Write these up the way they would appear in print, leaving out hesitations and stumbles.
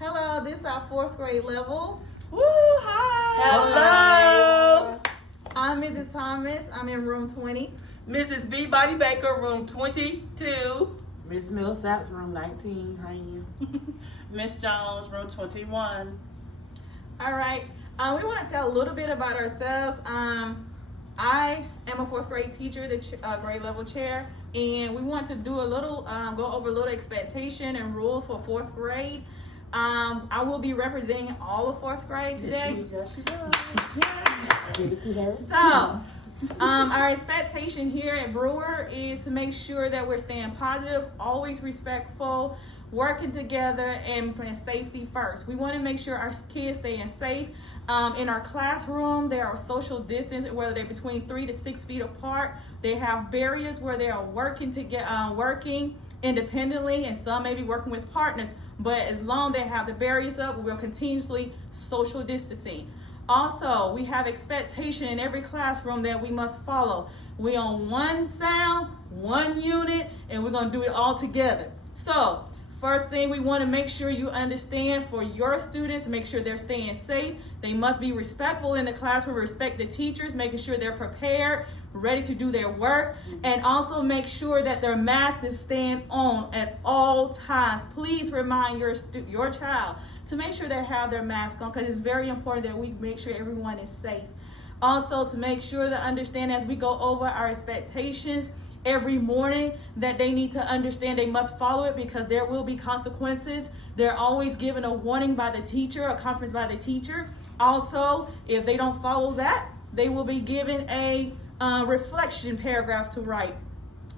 Hello, this is our fourth grade level. Woo, hi. Hello. I'm Mrs. Thomas. I'm in room 20. Mrs. B. Body Baker, room 22. Miss Millsaps, room 19. How are you? Miss Jones, room 21. All right. We want to tell a little bit about ourselves. I am a fourth grade teacher, the grade level chair, and we want to do a little, go over a little expectation and rules for fourth grade. I will be representing all of fourth grade today. Yes, she does. Yes. Give it to her. So, our expectation here at Brewer is to make sure that we're staying positive, always respectful, working together, and putting safety first. We want to make sure our kids staying safe. In our classroom, there are social distance, whether they're between 3 to 6 feet apart. They have barriers where they are working working independently, and some may be working with partners. But as long as they have the barriers up, we'll continuously social distancing. Also, we have expectation in every classroom that we must follow. We on one sound, one unit, and we're going to do it all together. So, first thing we want to make sure you understand for your students, make sure they're staying safe. They must be respectful in the classroom, respect the teachers, making sure they're prepared, ready to do their work, and also make sure that their mask is staying on at all times. Please remind your child to make sure they have their mask on, because it's very important that we make sure everyone is safe. Also, to make sure to understand as we go over our expectations every morning, that they need to understand they must follow it, because there will be consequences. They're always given a warning by the teacher, a conference by the teacher. Also, if they don't follow that, they will be given a reflection paragraph to write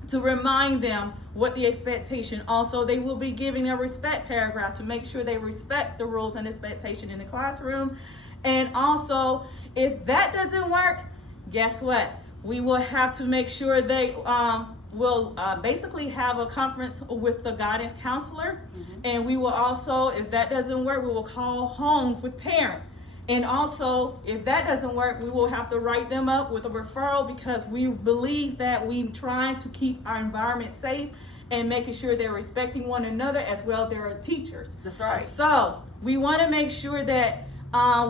to remind them what the expectation. Also, they will be giving a respect paragraph to make sure they respect the rules and expectation in the classroom. And also, if that doesn't work, guess what? We will have to make sure they will basically have a conference with the guidance counselor. And we will also, if that doesn't work, we will call home with parent. And also, if that doesn't work, we will have to write them up with a referral, because we believe that we're trying to keep our environment safe and making sure they're respecting one another as well as their teachers. That's right. So we want to make sure that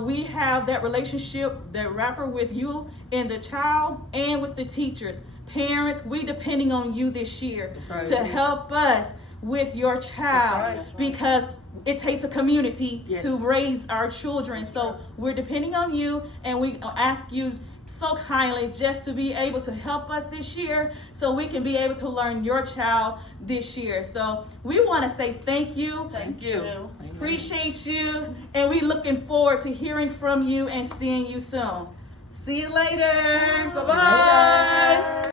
we have that relationship, that rapport with you and the child and with the teachers. Parents, we depending on you this year to help us with your child. That's right. Because it takes a community Yes. to raise our children. So we're depending on you, and we ask you so kindly just to be able to help us this year so we can be able to learn your child this year. So we want to say thank you. Thank you. Appreciate you, and we looking forward to hearing from you and seeing you soon. See you later. Bye-bye.